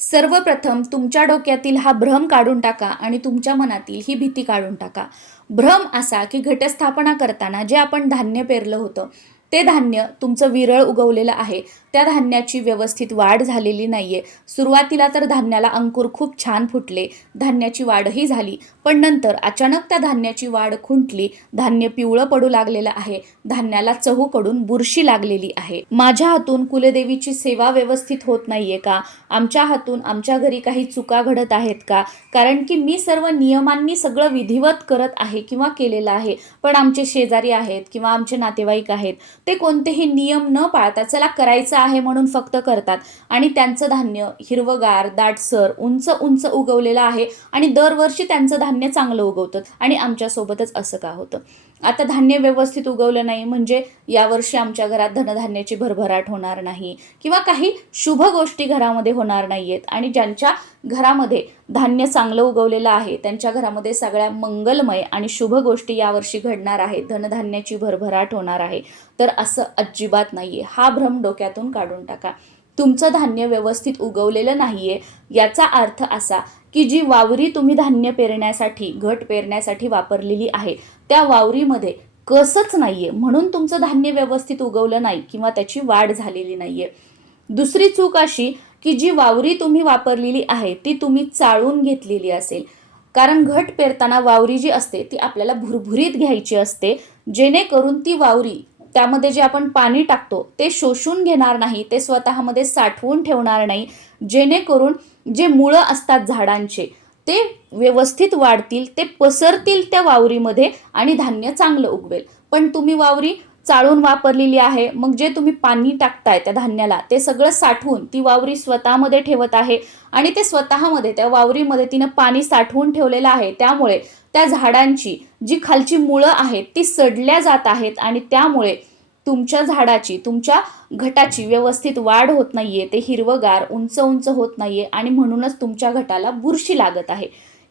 सर्वप्रथम तुमच्या डोक्यातील हा भ्रम काढून टाका आणि तुमच्या मनातील ही भीती काढून टाका. भ्रम असा की घटस्थापना करताना जे आपण धान्य पेरलं होतं ते धान्य तुमचं विरळ उगवलेलं आहे. त्या धान्याची व्यवस्थित वाढ झालेली नाही आहे सुरुवातीला तर धान्याला अंकुर खूप छान फुटले. धान्याची वाढही झाली. पण नंतर अचानक त्या धान्याची वाढ खुंटली. धान्य पिवळं पडू लागलेलं आहे. धान्याला चहूकडून बुरशी लागलेली आहे. माझ्या हातून कुलदेवीची सेवा व्यवस्थित होत नाहीये का? आमच्या हातून आमच्या घरी काही चुका घडत आहेत का? कारण की मी सर्व नियमांनी सगळं विधिवत करत आहे किंवा केलेलं आहे. पण आमचे शेजारी आहेत किंवा आमचे नातेवाईक आहेत. ते कोणतेही नियम न पाळता चला करायचं आहे म्हणून फक्त करतात. आणि त्यांचं धान्य हिरवगार दाटसर उंच उंच उगवलेलं आहे आणि दरवर्षी त्यांचं धान्य चांगलं उगवतं आणि आमच्यासोबतच असं का होतं? आता धान्य व्यवस्थित उगवलं नाही म्हणजे यावर्षी आमच्या घरात धनधान्याची भरभराट होणार नाही किंवा काही शुभ गोष्टी घरामध्ये होणार नाही आहेत आणि ज्यांच्या घरामध्ये धान्य चांगलं उगवलेलं आहे त्यांच्या घरामध्ये सगळ्या मंगलमय आणि शुभ गोष्टी यावर्षी घडणार आहेत. धनधान्याची भरभराट होणार आहे. तर असं अजिबात नाही आहे हा भ्रम डोक्यातून काढून टाका. तुमचं धान्य व्यवस्थित उगवलेलं नाही आहे याचा अर्थ असा की जी वावरी तुम्ही धान्य पेरण्यासाठी घट पेरण्यासाठी वापरलेली आहे त्या वावरीमध्ये कसंच नाही आहे म्हणून तुमचं धान्य व्यवस्थित उगवलं नाही किंवा त्याची वाढ झालेली नाही आहे दुसरी चूक अशी की जी वावरी तुम्ही वापरलेली आहे ती तुम्ही चाळून घेतलेली असेल. कारण घट पेरताना वावरी जी असते ती आपल्याला भुरभुरीत घ्यायची असते. जेणेकरून ती वावरी त्यामध्ये जे आपण पाणी टाकतो ते शोषून घेणार नाही ते स्वतःमध्ये साठवून ठेवणार नाही. जेणेकरून जे मुळं असतात झाडांचे ते व्यवस्थित वाढतील ते पसरतील त्या वावरीमध्ये आणि धान्य चांगलं उगवेल. पण तुम्ही वावरी चाळून वापरलेली आहे मग जे तुम्ही पाणी टाकताय त्या धान्याला ते सगळं साठवून ती वावरी स्वतःमध्ये ठेवत आहे आणि ते स्वतःमध्ये त्या वावरीमध्ये तिनं पाणी साठवून ठेवलेलं आहे त्यामुळे त्या झाडांची जी खालची मुळं आहेत ती सडल्या जात आहेत आणि त्यामुळे तुमच्या झाडाची तुमच्या घटाची व्यवस्थित वाढ होत नाहीये ते हिरवगार उंच उंच होत नाहीये आणि म्हणूनच तुमच्या घटाला बुरशी लागत आहे.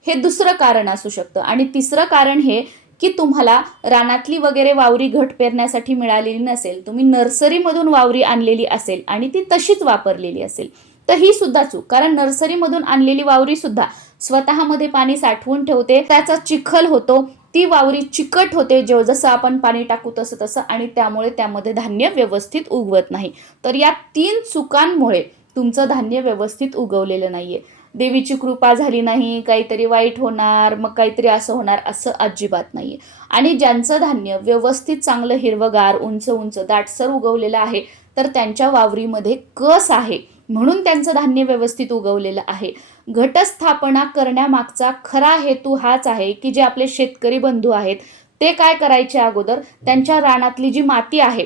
हे दुसरं कारण असू शकतं. आणि तिसरं कारण हे की तुम्हाला रानातली वगैरे वावरी घट पेरण्यासाठी मिळालेली नसेल तुम्ही नर्सरीमधून वावरी आणलेली असेल आणि ती तशीच वापरलेली असेल तर ही सुद्धा चूक. कारण नर्सरीमधून आणलेली वावरी सुद्धा स्वतःमध्ये पाणी साठवून ठेवते त्याचा चिखल होतो ती वावरी चिकट होते. जेव्हा जसं आपण पाणी टाकू तसं तसं आणि त्यामुळे त्यामध्ये धान्य व्यवस्थित उगवत नाही. तर या तीन चुकांमुळे तुमचं धान्य व्यवस्थित उगवलेलं नाहीये. देवीची कृपा झाली नाही काहीतरी वाईट होणार मग काहीतरी असं होणार असं अजिबात नाहीये. आणि ज्यांचं धान्य व्यवस्थित चांगलं हिरवगार उंच उंच दाटसर उगवलेलं आहे तर त्यांच्या वावरीमध्ये कस आहे? म्हणून त्यांचं धान्य व्यवस्थित उगवलेलं आहे. घटस्थापना करण्यामागचा खरा हेतू हाच आहे की जे आपले शेतकरी बंधू आहेत ते काय करायचे अगोदर? त्यांच्या रानातली जी माती आहे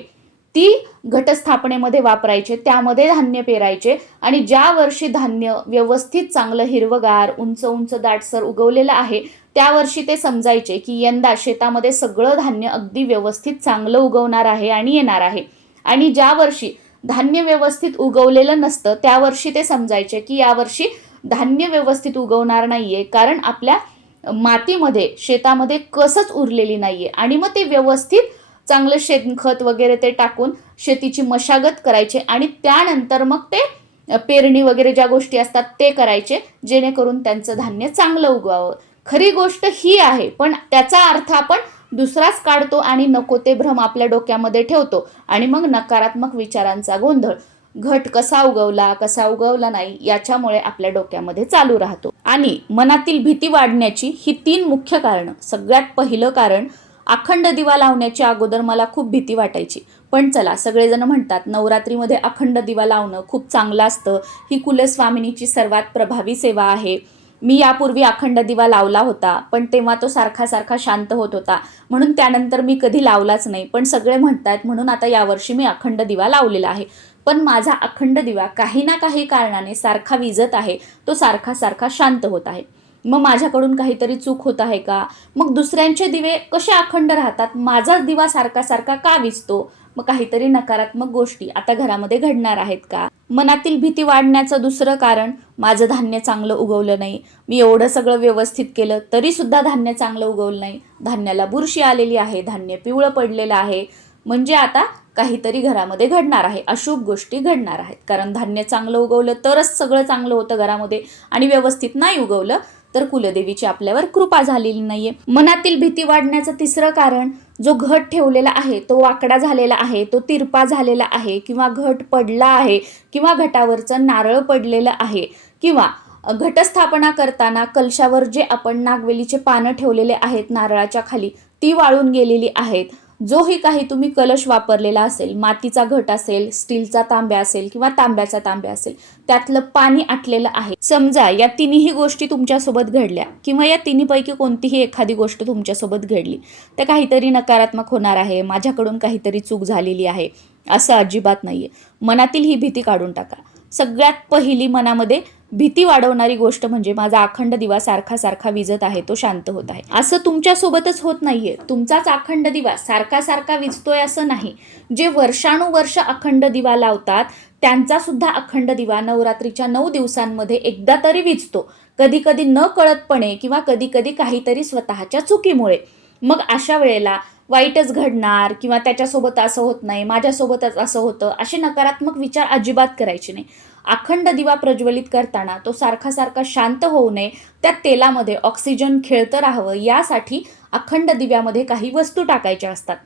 ती घटस्थापनेमध्ये वापरायचे त्यामध्ये धान्य पेरायचे आणि ज्या वर्षी धान्य व्यवस्थित चांगलं हिरवगार उंच उंच दाटसर उगवलेलं आहे त्या वर्षी ते समजायचे की यंदा शेतामध्ये सगळं धान्य अगदी व्यवस्थित चांगलं उगवणार आहे आणि येणार आहे. आणि ज्या वर्षी धान्य व्यवस्थित उगवलेलं नसतं त्या वर्षी ते समजायचे की यावर्षी धान्य व्यवस्थित उगवणार नाहीये कारण आपल्या मातीमध्ये शेतामध्ये कसंच उरलेली नाहीये. आणि मग ते व्यवस्थित चांगलं शेणखत वगैरे ते टाकून शेतीची मशागत करायचे आणि त्यानंतर मग ते पेरणी वगैरे ज्या गोष्टी असतात ते करायचे जेणेकरून त्यांचं धान्य चांगलं उगवावं. खरी गोष्ट ही आहे पण त्याचा अर्थ आपण दुसराच काढतो आणि नको ते भ्रम आपल्या डोक्यामध्ये ठेवतो आणि मग नकारात्मक विचारांचा गोंधळ. घट कसा उगवला कसा उगवला नाही याच्यामुळे आपल्या डोक्यामध्ये चालू राहतो. आणि मनातील भीती वाढण्याची ही तीन मुख्य कारणं. सगळ्यात पहिलं कारण अखंड दिवा लावण्याच्या अगोदर मला खूप भीती वाटायची. पण चला सगळेजण म्हणतात नवरात्रीमध्ये अखंड दिवा लावणं खूप चांगलं असतं. ही कुलस्वामिनीची सर्वात प्रभावी सेवा आहे. मी यापूर्वी अखंड दिवा लावला होता पण तेव्हा तो सारखा सारखा शांत होत होता. म्हणून त्यानंतर मी कधी लावलाच नाही. पण सगळे म्हणतात म्हणून आता यावर्षी मी अखंड दिवा लावलेला आहे. पण माझा अखंड दिवा काही ना काही कारणाने सारखा विजत आहे तो सारखा सारखा शांत होत आहे. मग माझ्याकडून काहीतरी चूक होत आहे का? मग दुसऱ्यांचे दिवे कसे अखंड राहतात? माझाच दिवा सारखा सारखा का विजतो? मग काहीतरी नकारात्मक गोष्टी आता घरामध्ये घडणार आहेत का? मनातील भीती वाढण्याचं दुसरं कारण माझं धान्य चांगलं उगवलं नाही. मी एवढं सगळं व्यवस्थित केलं तरी सुद्धा धान्य चांगलं उगवलं नाही. धान्याला बुरशी आलेली आहे धान्य पिवळं पडलेलं आहे. म्हणजे आता काहीतरी घरामध्ये घडणार आहे अशुभ गोष्टी घडणार आहेत. कारण धान्य चांगलं उगवलं तरच सगळं चांगलं होतं घरामध्ये आणि व्यवस्थित नाही उगवलं तर कुलदेवीची आपल्यावर कृपा झालेली नाहीये. मनातील भीती वाढण्याचं तिसरं कारण जो घट ठेवलेला आहे तो वाकडा झालेला आहे तो तिरपा झालेला आहे किंवा घट पडला आहे किंवा घटावरचं नारळ पडलेलं आहे किंवा घटस्थापना करताना कलशावर जे आपण नागवेलीचे पानं ठेवलेले आहेत नारळाच्या खाली ती वाळून गेलेली आहेत. जोही काही तुम्ही कलश वापरलेला असेल मातीचा घट असेल स्टीलचा तांब्या असेल किंवा तांब्याचा तांब्या असेल त्यातलं पाणी आटलेलं आहे. समजा या तिन्ही गोष्टी तुमच्यासोबत घडल्या किंवा या तिन्हीपैकी कोणतीही एखादी गोष्ट तुमच्यासोबत घडली तर काहीतरी नकारात्मक होणार आहे माझ्याकडून काहीतरी चूक झालेली आहे असं अजिबात नाहीये. मनातील ही भीती काढून टाका. सगळ्यात पहिली मनामध्ये भीती वाढवणारी गोष्ट म्हणजे माझा अखंड दिवा सारखा सारखा विजत आहे तो शांत होत आहे. असं तुमच्यासोबतच होत नाहीये. तुमचाच अखंड दिवा सारखा सारखा विजतोय असं नाही. जे वर्षानुवर्ष अखंड दिवा लावतात त्यांचा सुद्धा अखंड दिवा नवरात्रीच्या नऊ दिवसांमध्ये एकदा तरी विजतो. कधी कधी न कळतपणे किंवा कधी कधी काहीतरी स्वतःच्या चुकीमुळे. मग अशा वेळेला वाईटच घडणार किंवा त्याच्यासोबत असं होत नाही माझ्यासोबतच असं होतं असे नकारात्मक विचार अजिबात करायचे नाही. अखंड दिवा प्रज्वलित करताना तो सारखा सारखा शांत होऊ नये त्या तेलामध्ये ऑक्सिजन खेळतं राहावं यासाठी अखंड दिव्यामध्ये काही वस्तू टाकायच्या असतात.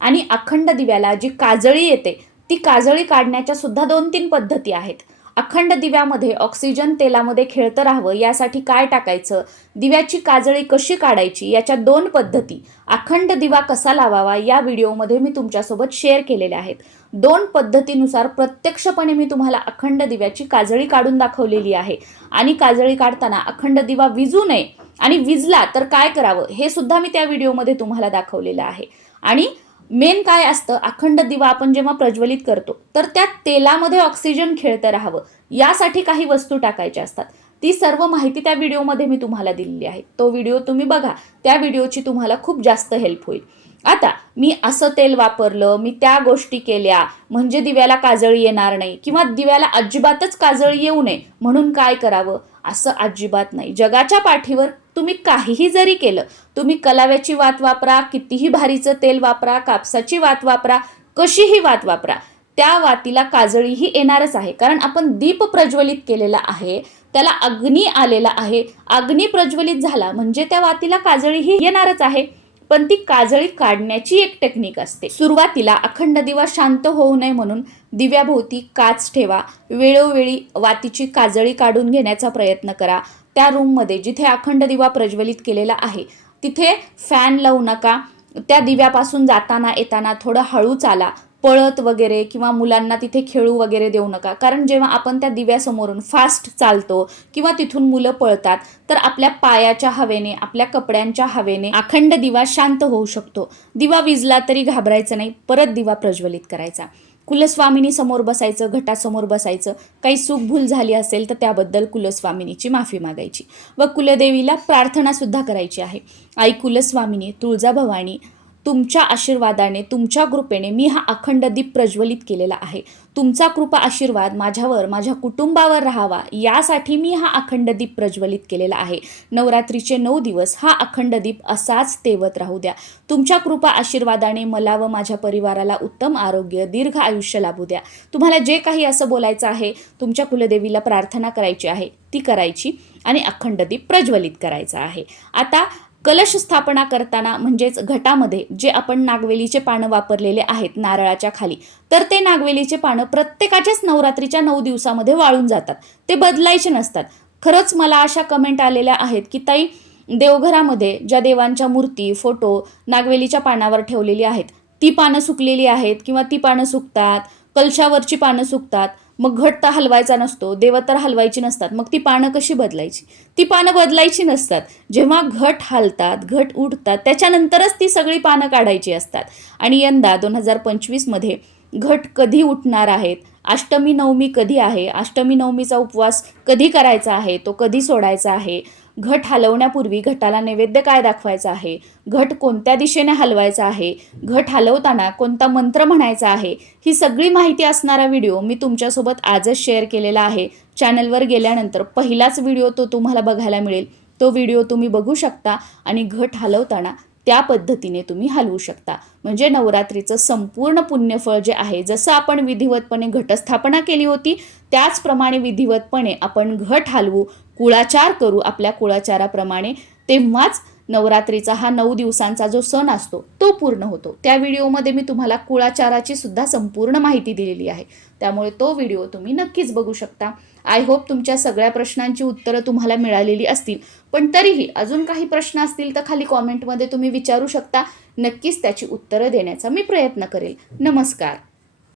आणि अखंड दिव्याला जी काजळी येते ती काजळी काढण्याच्या सुद्धा दोन तीन पद्धती आहेत. अखंड दिव्यामध्ये ऑक्सिजन तेलामध्ये खेळतं राहावं यासाठी काय टाकायचं? दिव्याची काजळी कशी काढायची? याच्या दोन पद्धती. अखंड दिवा कसा लावावा? या व्हिडिओमध्ये मी तुमच्यासोबत शेअर केलेल्या आहेत. दोन पद्धतीनुसार प्रत्यक्षपणे मी तुम्हाला अखंड दिव्याची काजळी काढून दाखवलेली आहे. आणि काजळी काढताना अखंड दिवा विजू नये आणि विजला तर काय करावं? हे सुद्धा मी त्या व्हिडिओमध्ये तुम्हाला दाखवलेलं आहे. आणि मेन काय असतं अखंड दिवा आपण जेव्हा प्रज्वलित करतो तर त्या तेलामध्ये ऑक्सिजन खेळतं राहावं. यासाठी काही वस्तू टाकायच्या असतात. ती सर्व माहिती त्या व्हिडिओमध्ये मी तुम्हाला दिलेली आहे. तो व्हिडिओ तुम्ही बघा. त्या व्हिडिओची तुम्हाला खूप जास्त हेल्प होईल. आता मी असं तेल वापरलं मी त्या गोष्टी केल्या म्हणजे दिव्याला काजळी येणार नाही किंवा दिव्याला अजिबातच काजळी येऊ नये म्हणून काय करावं? असं अजिबात नाही. जगाच्या पाठीवर तुम्ही काहीही जरी केलं तुम्ही कलाव्याची वात वापरा कितीही भारीचं तेल वापरा कापसाची वात वापरा कशीही वात वापरा त्या वातीला काजळीही येणारच आहे. कारण आपण दीप प्रज्वलित केलेला आहे त्याला अग्नी आलेला आहे. अग्नी प्रज्वलित झाला म्हणजे त्या वातीला काजळीही येणारच आहे. पण ती काजळी काढण्याची एक टेक्निक असते. सुरुवातीला अखंड दिवा शांत होऊ नये म्हणून दिव्याभोवती काच ठेवा. वेळोवेळी वातीची काजळी काढून घेण्याचा प्रयत्न करा. त्या रूममध्ये जिथे अखंड दिवा प्रज्वलित केलेला आहे तिथे फॅन लावू नका. त्या दिव्यापासून जाताना येताना थोडं हळू चाला पळत वगैरे किंवा मुलांना तिथे खेळू वगैरे देऊ नका. कारण जेव्हा आपण त्या दिव्यासमोरून फास्ट चालतो किंवा तिथून मुलं पळतात तर आपल्या पायाच्या हवेने आपल्या कपड्यांच्या हवेने अखंड दिवा शांत होऊ शकतो. दिवा विजला तरी घाबरायचं नाही परत दिवा प्रज्वलित करायचा. कुलस्वामिनी समोर बसायचं घटासमोर बसायचं काही चूकभूल झाली असेल तर त्याबद्दल कुलस्वामिनीची माफी मागायची. व कुलदेवीला प्रार्थनासुद्धा करायची आहे. आई कुलस्वामिनी तुळजाभवानी तुमच्या आशीर्वादाने तुमच्या कृपेने मी हा अखंड दीप प्रज्वलित केलेला आहे. तुमचा कृपा आशीर्वाद माझ्यावर माझ्या कुटुंबावर राहावा यासाठी मी हा अखंड दीप प्रज्वलित केलेला आहे. नवरात्रीचे नऊ दिवस हा अखंड दीप असाच तेवत राहू द्या. तुमच्या कृपा आशीर्वादाने मला व माझ्या परिवाराला उत्तम आरोग्य दीर्घ आयुष्य लाभू द्या. तुम्हाला जे काही असं बोलायचं आहे तुमच्या कुलदेवीला प्रार्थना करायची आहे ती करायची आणि अखंड दीप प्रज्वलित करायचा आहे. आता कलश स्थापना करताना म्हणजेच घटामध्ये जे आपण नागवेलीचे पानं वापरलेले आहेत नारळाच्या खाली तर ते नागवेलीचे पानं प्रत्येकाच्याच नवरात्रीच्या नऊ दिवसामध्ये वाळून जातात. ते बदलायचे नसतात. खरंच मला अशा कमेंट आलेल्या आहेत की ताई देवघरामध्ये ज्या देवांच्या मूर्ती फोटो नागवेलीच्या पानावर ठेवलेली आहेत ती पानं सुकलेली आहेत किंवा ती पानं सुकतात कलशावरची पानं सुकतात मग घट तर हलवायचा नसतो देव तर हलवायची नसतात मग ती पानं कशी बदलायची? ती पानं बदलायची नसतात. जेव्हा घट हालतात घट उठतात त्याच्यानंतरच ती सगळी पानं काढायची असतात. आणि यंदा दोन हजार पंचवीसमध्ये घट कधी उठणार आहेत? अष्टमी नवमी कधी आहे? अष्टमी नवमीचा उपवास कधी करायचा आहे? तो कधी सोडायचा आहे? घट हलवण्यापूर्वी घटाला नैवेद्य काय दाखवायचा आहे? घट कोणत्या दिशेने हलवायचा आहे? घट हलवताना कोणता मंत्र म्हणायचा आहे? ही सगळी माहिती असणारा व्हिडिओ मी तुमच्यासोबत आजच शेअर केलेला आहे. चॅनलवर गेल्यानंतर पहिलाच व्हिडिओ तो तुम्हाला बघायला मिळेल. तो व्हिडिओ तुम्ही बघू शकता आणि घट हलवताना त्या पद्धतीने तुम्ही हलवू शकता. म्हणजे नवरात्रीचं संपूर्ण पुण्यफळ जे आहे जसं आपण विधिवतपणे घटस्थापना केली होती त्याचप्रमाणे विधिवतपणे आपण घट हलवू कुळाचार करू आपल्या कुळाचाराप्रमाणे तेव्हाच नवरात्रीचा हा नऊ दिवसांचा जो सण असतो तो पूर्ण होतो. त्या व्हिडिओमध्ये मी तुम्हाला कुळाचाराची सुद्धा संपूर्ण माहिती दिलेली आहे. त्यामुळे तो व्हिडिओ तुम्ही नक्कीच बघू शकता. आय होप तुमच्या सगळ्या प्रश्नांची उत्तरं तुम्हाला मिळालेली असतील. पण तरीही अजून काही प्रश्न असतील तर खाली कॉमेंटमध्ये तुम्ही विचारू शकता. नक्कीच त्याची उत्तरं देण्याचा मी प्रयत्न करेल. नमस्कार.